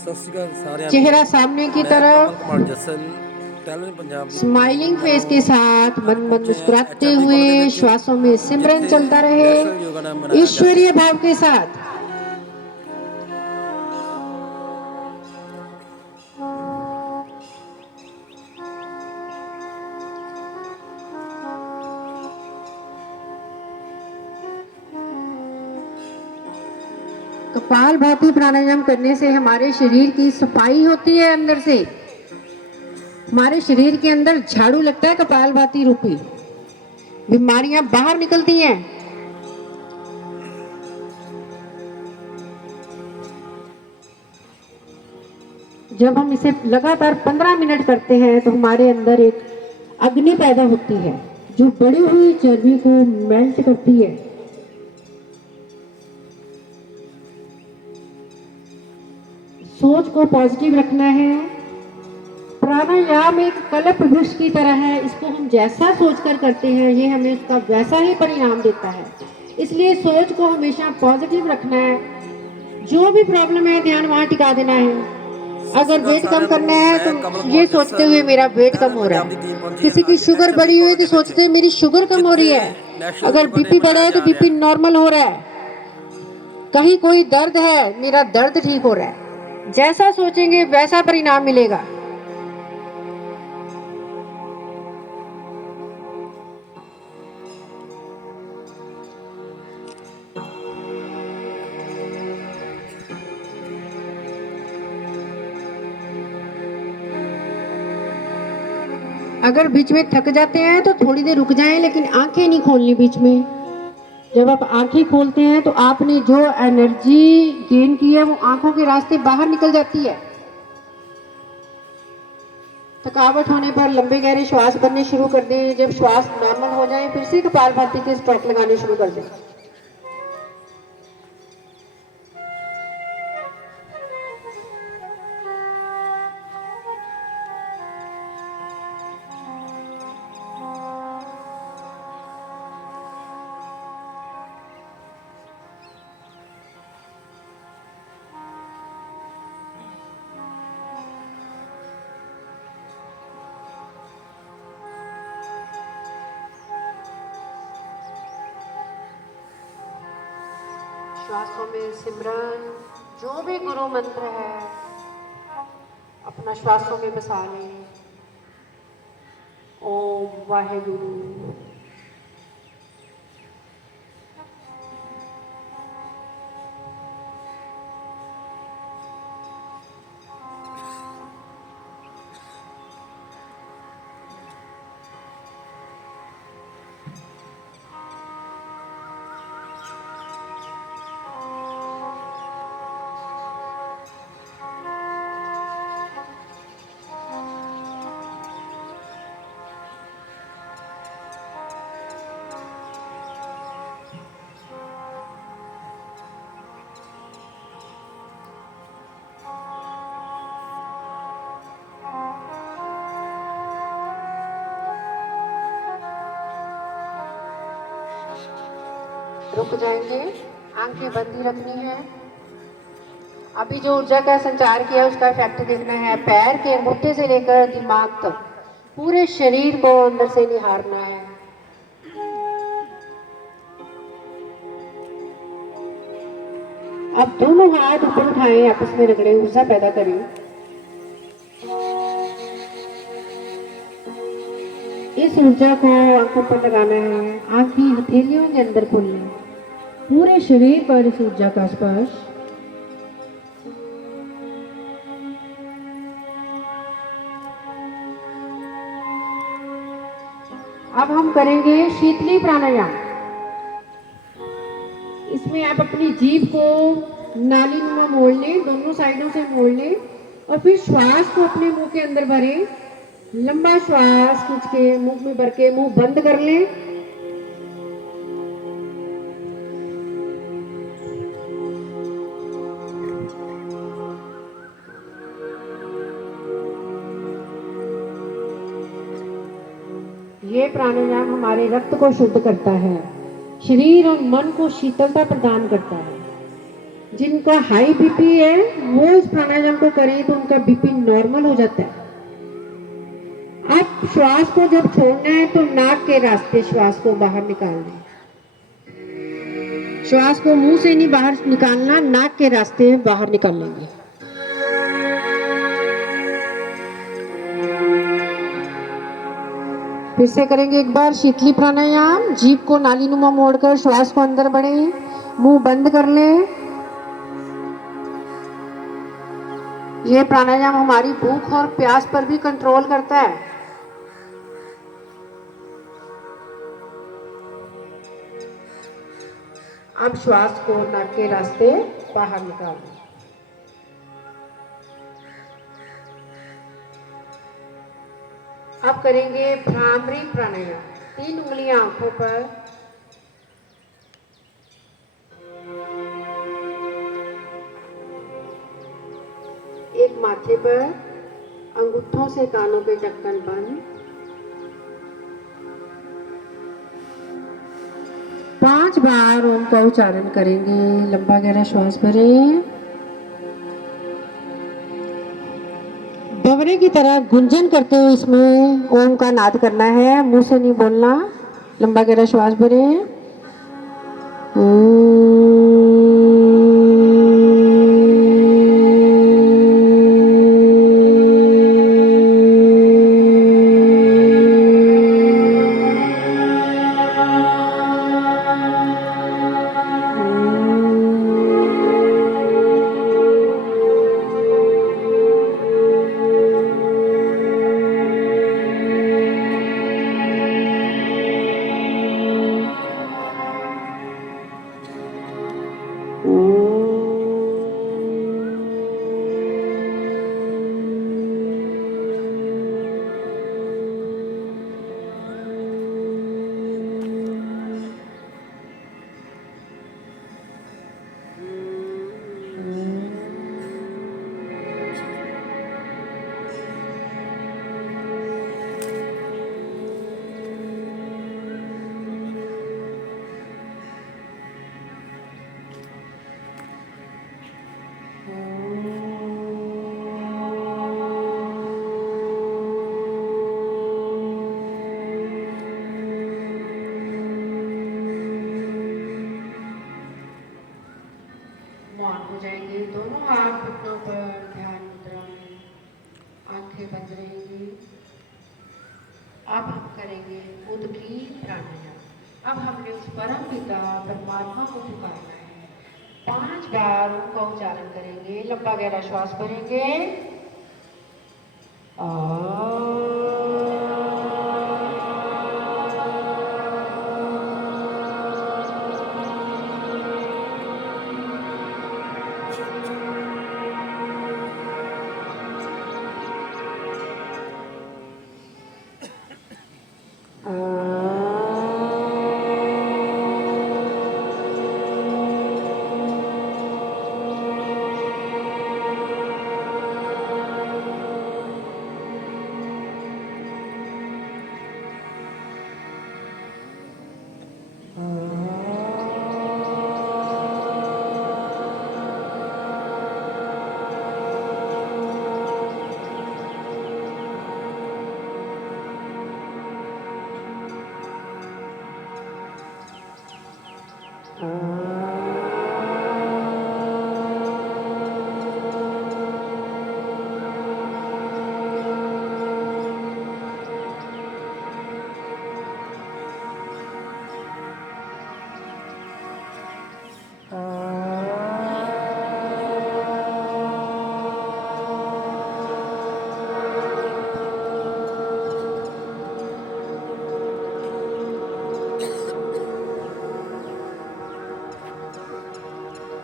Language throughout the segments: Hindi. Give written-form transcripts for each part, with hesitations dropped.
सत श्री अकाल सारिਆਂ ਨੂੰ। चेहरा सामने की मैं कमल तरफ कुमार जस्सन टैलेंट पंजाब ਦੀ स्माइलिंग टीम फेस ਵੱਲੋਂ के साथ ਅੱਜ मन मन ਪਹੁੰਚੇ ਹਾਂ मुस्कुराते HMD हुए ਕਾਲਜ ਦੇ ਵਿੱਚ, श्वासों में सिमरन ਜਿੱਥੇ चलता रहे नेशनल योगा डे मनाया जा ਰਿਹਾ ईश्वरीय है। भाव के साथ। कपाल भाती प्राणायाम करने से हमारे शरीर की सफाई होती है। अंदर से हमारे शरीर के अंदर झाड़ू लगता है, कपाल भाती रूपी बीमारियां बाहर निकलती हैं। जब हम इसे लगातार 15 मिनट करते हैं तो हमारे अंदर एक अग्नि पैदा होती है जो बढ़ी हुई चर्बी को मेल्ट करती है। सोच को पॉजिटिव रखना है। प्राणायाम एक कल्प वृक्ष की तरह है, इसको हम जैसा सोचकर करते हैं ये हमें उसका वैसा ही परिणाम देता है। इसलिए सोच को हमेशा पॉजिटिव रखना है। जो भी प्रॉब्लम है ध्यान वहां टिका देना है। अगर वेट कम करना है तो ये सोचते हुए मेरा वेट कम हो रहा है। किसी की शुगर बढ़ी हुई है तो सोचते हैं मेरी शुगर कम हो रही है। अगर बीपी बढ़ा है तो बीपी नॉर्मल हो रहा है। कहीं कोई दर्द है, मेरा दर्द ठीक हो रहा है। जैसा सोचेंगे वैसा परिणाम मिलेगा। अगर बीच में थक जाते हैं तो थोड़ी देर रुक जाएं, लेकिन आंखें नहीं खोलनी बीच में। जब आप आंखें खोलते हैं तो आपने जो एनर्जी गेन की है वो आंखों के रास्ते बाहर निकल जाती है। थकावट होने पर लंबे गहरे श्वास भरने शुरू कर दें। जब श्वास नॉर्मल हो जाए फिर से कपालभाति के स्ट्रोक लगाने शुरू कर दें। श्वासों में सिमरन, जो भी गुरु मंत्र है अपना श्वासों में बसा लें। ओम वाहेगुरु। रुक जाएंगे, आंखें बंद ही रखनी है। अभी जो ऊर्जा का संचार किया उसका इफेक्ट देखना है। पैर के अंगूठे से लेकर दिमाग तक पूरे शरीर को अंदर से निहारना है। अब दोनों हाथ ऊपर उठाएं, आपस में रगड़े, ऊर्जा पैदा करें। इस ऊर्जा को आंखों पर लगाना है। आंखें हथेलियों के अंदर खोलना, पूरे शरीर पर इस ऊर्जा का स्पर्श। अब हम करेंगे शीतली प्राणायाम। इसमें आप अपनी जीभ को नालीनुमा मोड़ लें, दोनों साइडों से मोड़ लें और फिर श्वास को अपने मुंह के अंदर भरें। लंबा श्वास खींच के मुंह में भर के मुंह बंद कर लें। ये प्राणायाम हमारे रक्त को शुद्ध करता है, शरीर और मन को शीतलता प्रदान करता है। जिनका हाई बीपी है वो इस प्राणायाम को करें तो उनका बीपी नॉर्मल हो जाता है। अब श्वास को जब छोड़ना है तो नाक के रास्ते श्वास को बाहर निकालना है। श्वास को मुंह से नहीं बाहर निकालना, नाक के रास्ते बाहर निकाल लेंगे। फिर से करेंगे एक बार शीतली प्राणायाम। जीभ को नालीनुमा मोड़कर श्वास को अंदर बढ़े, मुंह बंद कर लें। ये प्राणायाम हमारी भूख और प्यास पर भी कंट्रोल करता है। अब श्वास को नाक के रास्ते बाहर निकाल दें। अब करेंगे भ्रामरी प्राणायाम। 3 उंगलियां आंखों पर, एक माथे पर, अंगूठों से कानों के ढक्कन बंद। 5 बार ओम का उच्चारण करेंगे। लंबा गहरा श्वास भरें। भंवरे की तरह गुंजन करते हुए इसमें ओम का नाद करना है, मुंह से नहीं बोलना। लंबा गहरा श्वास भरें। मौन हो जाएंगे। दोनों हाथ घुटनों पर, ध्यान मुद्रा में, आंखें बंद रहेंगी। अब हम करेंगे उदकी प्राणायाम। अब हमने उस परम पिता परमात्मा को पुकारना है। 5 बार उनका उच्चारण करेंगे। लंबा गहरा श्वास भरेंगे।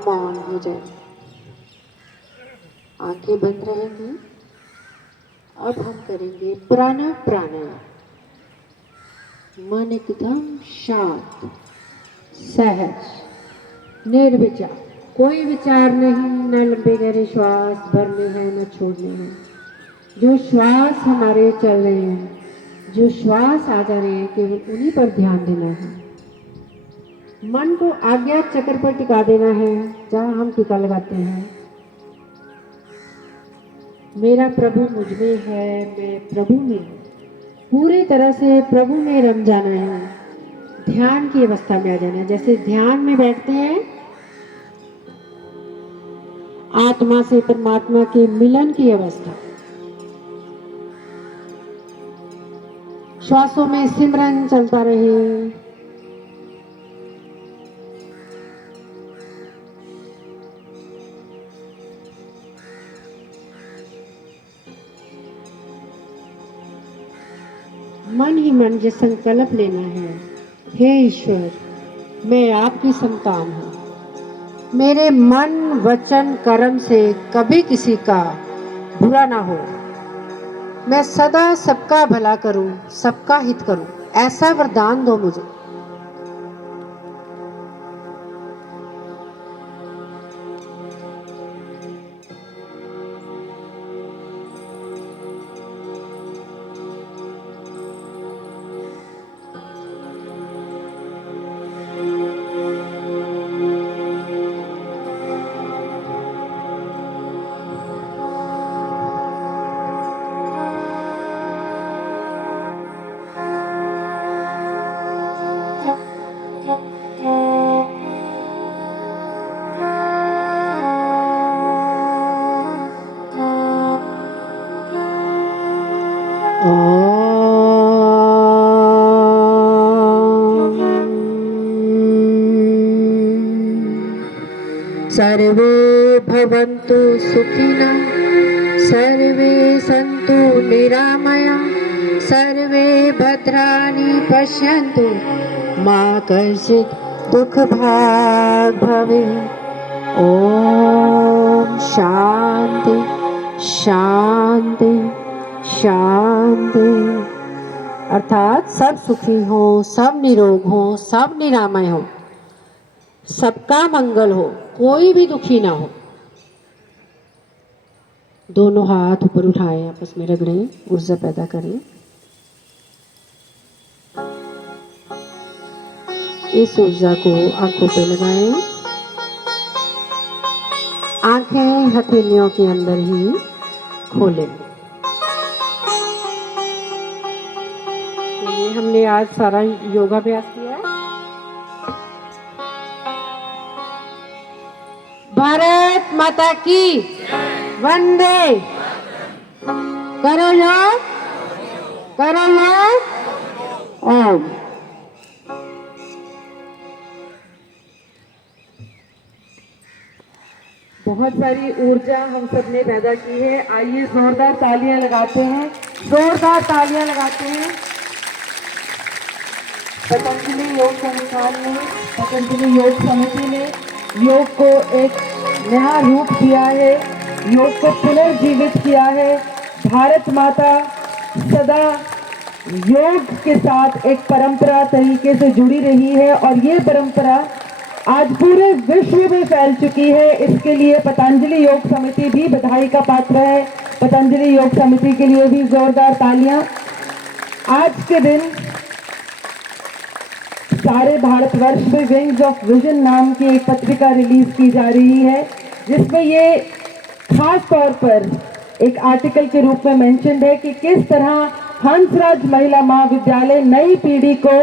मौन हो जाए, आंखें बंद रहेंगी। अब हम करेंगे प्राणायाम। मन एकदम शांत, सहज, निर्विचार, कोई विचार नहीं, न लंबे गहरे श्वास भरने हैं न छोड़ने हैं। जो श्वास हमारे चल रहे हैं, जो श्वास आ जा रहे हैं, केवल उन्हीं पर ध्यान देना है। मन को आज्ञा चक्र पर टिका देना है, जहाँ हम टीका लगाते हैं। मेरा प्रभु मुझ में है, मैं प्रभु में हूँ। पूरी तरह से प्रभु में रम जाना है, ध्यान की अवस्था में आ जाना है। जैसे ध्यान में बैठते हैं, आत्मा से परमात्मा के मिलन की अवस्था। श्वासों में सिमरन चलता रहे। मन ही मन जो संकल्प लेना है, हे ईश्वर, मैं आपकी संतान हूँ। मेरे मन वचन कर्म से कभी किसी का बुरा ना हो। मैं सदा सबका भला करूं, सबका हित करूं, ऐसा वरदान दो मुझे। सर्वे भवन्तु सुखिनः, सर्वे सन्तु निरामया, सर्वे भद्राणि पश्यन्तु, मा कश्चित् दुःखभाग् भवेत्। ओम शांति शांति शांति। अर्थात सब सुखी हो, सब निरोग हो, सब निरामय हो, सबका मंगल हो, कोई भी दुखी ना हो। दोनों हाथ ऊपर उठाएं, आपस में रगड़ें, ऊर्जा पैदा करें। इस ऊर्जा को आंखों पे लगाएं। आंखें हथेलियों के अंदर ही खोलें। ये हमने आज सारा योगाभ्यास किया है। भारत माता की वंदे। करो योग, करो योग। ओम। बहुत सारी ऊर्जा हम सब ने पैदा की है। आइए जोरदार तालियां लगाते हैं, जोरदार तालियां लगाते हैं। पतंजलि योग संस्थान ने, पतंजलि योग समिति ने योग को एक नया रूप दिया है, योग को पुनर्जीवित किया है। भारत माता सदा योग के साथ एक परंपरा तरीके से जुड़ी रही है और ये परंपरा आज पूरे विश्व में फैल चुकी है। इसके लिए पतंजलि योग समिति भी बधाई का पात्र है। पतंजलि योग समिति के लिए भी जोरदार तालियां। आज के दिन सारे भारतवर्ष में विंग्स ऑफ विजन नाम की एक पत्रिका रिलीज की जा रही है, जिसमें ये खास तौर पर एक आर्टिकल के रूप में मेंशन्ड है कि किस तरह हंसराज महिला महाविद्यालय नई पीढ़ी को,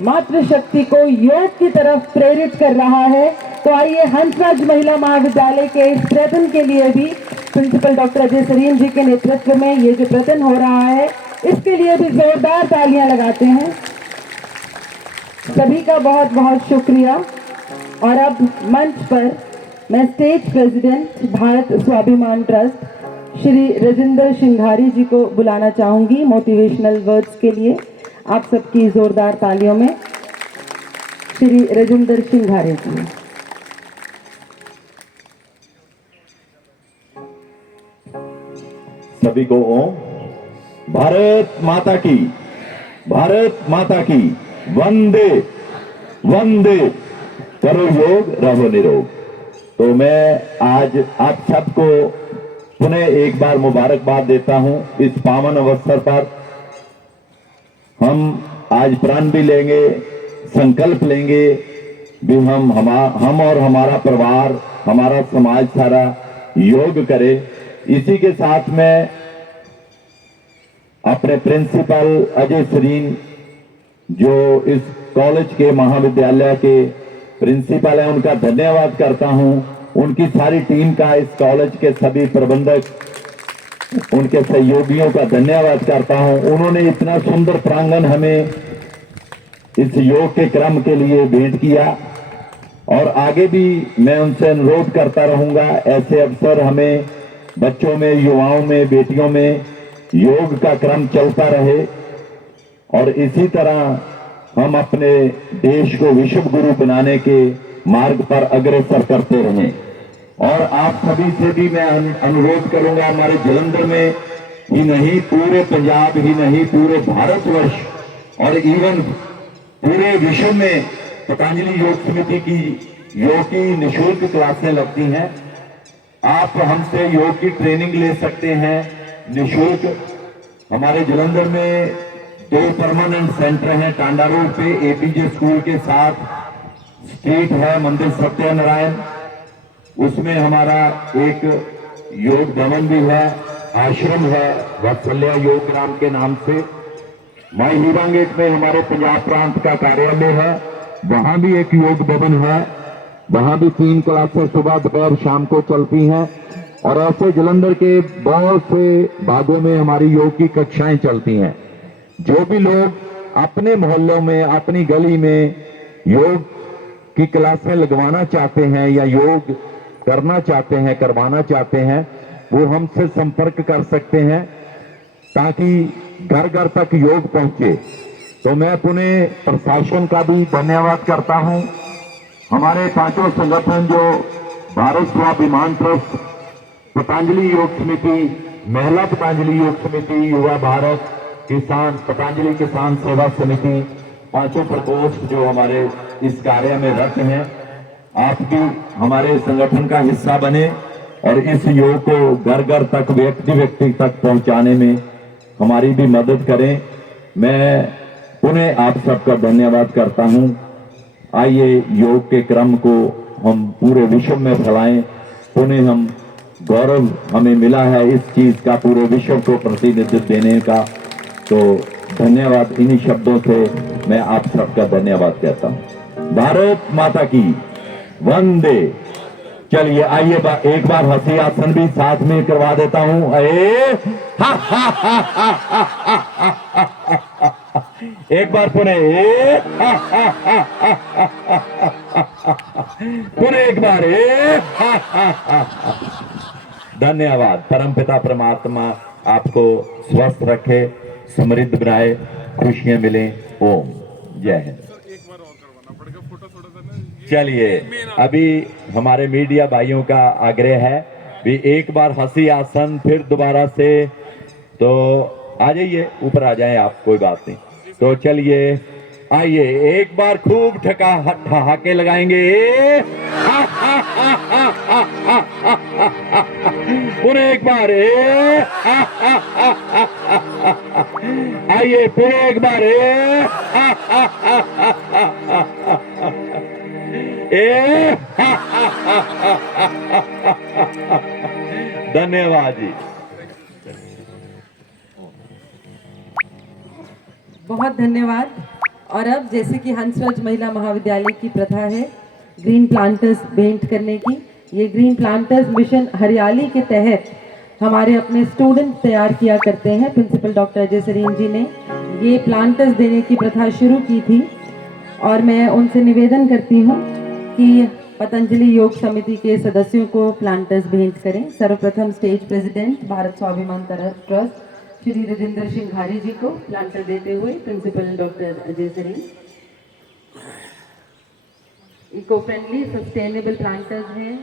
मातृशक्ति को योग की तरफ प्रेरित कर रहा है। तो आइए हंसराज महिला महाविद्यालय के इस प्रयत्न के लिए भी प्रिंसिपल डॉक्टर अजय सरीन जी के नेतृत्व में ये जो प्रयत्न हो रहा है, इसके लिए भी जोरदार तालियां लगाते हैं। सभी का बहुत बहुत शुक्रिया। और अब मंच पर मैं state president Bharat Swabhiman trust Shri Rajendra Singhari ji को बुलाना चाहूंगी मोटिवेशनल वर्ड्स के लिए। आप सबकी जोरदार तालियों में श्री राजेंद्र सिंघारी जी। सभी को ओम। भारत माता की, भारत माता की वंदे वंदे। करो योग, रहो निरोग। तो मैं आज आप सबको पुनः एक बार मुबारकबाद देता हूं इस पावन अवसर पर। हम आज प्रण भी लेंगे, संकल्प लेंगे भी हम और हमारा परिवार, हमारा समाज सारा योग करे। इसी के साथ में अपने प्रिंसिपल अजय सरीन, जो इस कॉलेज के महाविद्यालय के प्रिंसिपल हैं, उनका धन्यवाद करता हूं। उनकी सारी टीम का, इस कॉलेज के सभी प्रबंधक, उनके सहयोगियों का धन्यवाद करता हूं। उन्होंने इतना सुंदर प्रांगण हमें इस योग के क्रम के लिए भेंट किया और आगे भी मैं उनसे अनुरोध करता रहूंगा, ऐसे अवसर हमें बच्चों में, युवाओं में, बेटियों में योग का क्रम चलता रहे और इसी तरह हम अपने देश को विश्व गुरु बनाने के मार्ग पर अग्रसर करते रहें। और आप सभी से भी मैं अनुरोध करूंगा, हमारे जलंधर में ही नहीं, पूरे पंजाब ही नहीं, पूरे भारतवर्ष और इवन पूरे विश्व में पतंजलि योग समिति की योग की निःशुल्क क्लासें लगती हैं। आप हमसे योग की ट्रेनिंग ले सकते हैं निःशुल्क। हमारे जलंधर में 2 परमानेंट सेंटर हैं, टांडा रोड पे एपीजे स्कूल के साथ स्ट्रीट है मंदिर सत्यनारायण, उसमें हमारा एक योग भवन भी है, आश्रम है वात्सल्य योग ग्राम के नाम से। माई हीरा गेट में हमारे पंजाब प्रांत का कार्यालय है, वहां भी एक योग भवन है, वहां भी 3 क्लासें सुबह दोपहर शाम को चलती हैं। और ऐसे जलंधर के बहुत से भागों में हमारी योग की कक्षाएं चलती हैं। जो भी लोग अपने मोहल्लों में, अपनी गली में योग की क्लासें लगवाना चाहते हैं या योग करना चाहते हैं, करवाना चाहते हैं, वो हमसे संपर्क कर सकते हैं ताकि घर घर तक योग पहुंचे। तो मैं पुणे प्रशासन का भी धन्यवाद करता हूं। हमारे 5 संगठन जो भारत स्वाभिमान ट्रस्ट, पतंजलि योग समिति, महिला पतंजलि योग समिति, युवा भारत, किसान पतंजलि किसान सेवा समिति, 5 प्रकोष्ठ जो हमारे इस कार्य में रत हैं, आप भी हमारे संगठन का हिस्सा बने और इस योग को घर घर तक, व्यक्ति व्यक्ति तक पहुंचाने में हमारी भी मदद करें। मैं पुनः आप सबका धन्यवाद करता हूं। आइए योग के क्रम को हम पूरे विश्व में फैलाएं। पुनः हम गौरव हमें मिला है इस चीज का, पूरे विश्व को प्रतिनिधित्व देने का। तो धन्यवाद, इन्हीं शब्दों से मैं आप सबका धन्यवाद कहता हूं। भारत माता की वंदे। चलिए आइए एक बार हंसी आसन भी साथ में करवा देता हूं। एक बार पुनः पुनः एक बार धन्यवाद। परमपिता परमात्मा आपको स्वस्थ रखे, समृद्ध बनाए, खुशियां मिले। ओम जय हिंद। चलिए अभी हमारे मीडिया भाइयों का आग्रह है भी एक बार हंसी आसन फिर दोबारा से, तो आ जाइए, ऊपर आ जाएं आप, कोई बात नहीं। तो चलिए आइए एक बार खूब ठहाके लगाएंगे। पुनः एक बार आइए, फिर एक बार धन्यवाद जी। बहुत धन्यवाद। और अब जैसे कि हंसराज महिला महाविद्यालय की प्रथा है ग्रीन प्लांटर्स भेंट करने की, ये ग्रीन प्लांटर्स मिशन हरियाली के तहत हमारे अपने स्टूडेंट्स तैयार किया करते हैं। प्रिंसिपल डॉक्टर अजय सरीन जी ने ये प्लांटर्स देने की प्रथा शुरू की थी और मैं उनसे निवेदन करती हूँ कि पतंजलि योग समिति के सदस्यों को प्लांटर्स भेंट करें। सर्वप्रथम stage president Bharat Swabhiman trust Shri Rajinder Singhari ji को प्लांटर देते हुए principal doctor Ajay Sareen. Eco friendly sustainable planters हैं,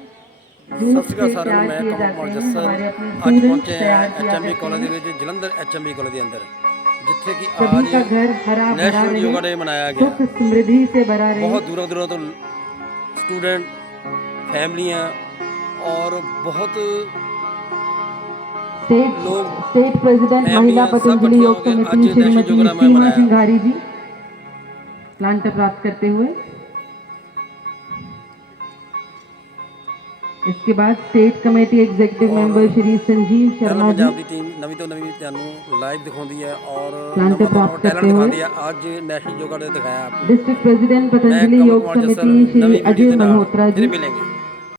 ਸਤਿ ਸ਼੍ਰੀ ਅਕਾਲ ਸਾਰਿਆਂ ਨੂੰ। ਮੈਂ ਕਮਲ ਜੱਸਰ ਅੱਜ ਪਹੁੰਚੇ ਹਾਂ HMB ਕਾਲਜ ਦੇ ਵਿੱਚ, ਜਲੰਧਰ HMB ਕਾਲਜ ਦੇ ਅੰਦਰ, ਜਿੱਥੇ ਕਿ ਅੱਜ ਨੈਸ਼ਨਲ ਯੋਗਾ ਡੇ ਮਨਾਇਆ ਗਿਆ। ਸਮਰਿੱਧੀ ਸੇ ਭਰਾ ਰਹੇ ਬਹੁਤ ਦੂਰੋਂ ਦੂਰੋਂ ਤੋਂ स्टूडेंट, फैमिलियाँ और बहुत स्टेट प्रेसिडेंट महिला पतंजलि योग समिति श्रीमती सीमा सिंघारी जी प्लांटर प्राप्त करते हुए। इसके बाद state committee executive member Shri Sanjeev ਕੱਲ੍ਹ शर्मा जी ਪੰਜਾਬ ਦੀ ਟੀਮ ਨਵੀਂ ਤੋਂ ਨਵੀਂ ਤੁਹਾਨੂੰ ਲਾਈਵ ਦਿਖਾਉਂਦੀ ਹੈ ਔਰ प्लांटे ਨਵਾਂ ਤੋਂ ਨਵਾਂ प्राप्त ਟੈਲੈਂਟ करते हुए ਦਿਖਾਉਂਦੀ ਹੈ। ਅੱਜ ਨੈਸ਼ਨਲ ਯੋਗਾ ਡੇ ਦਿਖਾਇਆ ਆਪ डिस्ट्रिक्ट प्रेसिडेंट पतंजलि योग समिति श्री नवी वीडियो अजय के नाल मल्होत्रा फिर जी मिलेंगे।